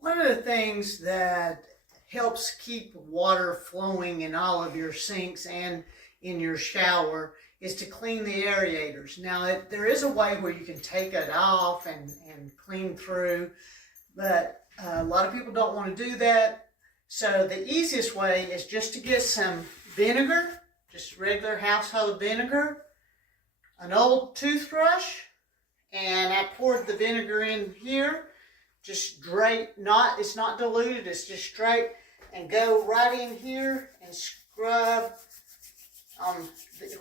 One of the things that helps keep water flowing in all of your sinks and in your shower is to clean the aerators. Now, there is a way where you can take it off and clean through, but a lot of people don't want to do that. So the easiest way is just to get some vinegar, just regular household vinegar, an old toothbrush, and I poured the vinegar in here, just straight, it's not diluted, it's just straight, and go right in here and scrub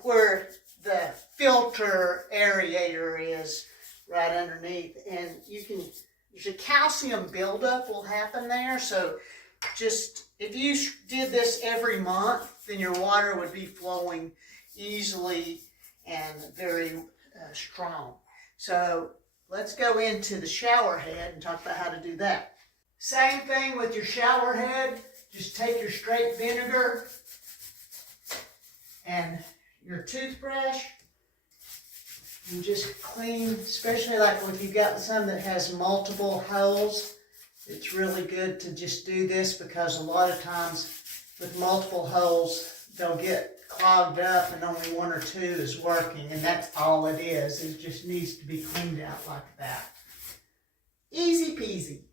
where the filter aerator is, right underneath. And there's a calcium buildup will happen there, so just, if you did this every month, then your water would be flowing easily and very strong. So let's go into the shower head and talk about how to do that. Same thing with your shower head. Just take your straight vinegar and your toothbrush and just clean, especially like if you've got some that has multiple holes. It's really good to just do this because a lot of times with multiple holes, they'll get clogged up and only one or two is working, and that's all it is. It just needs to be cleaned out like that. Easy peasy.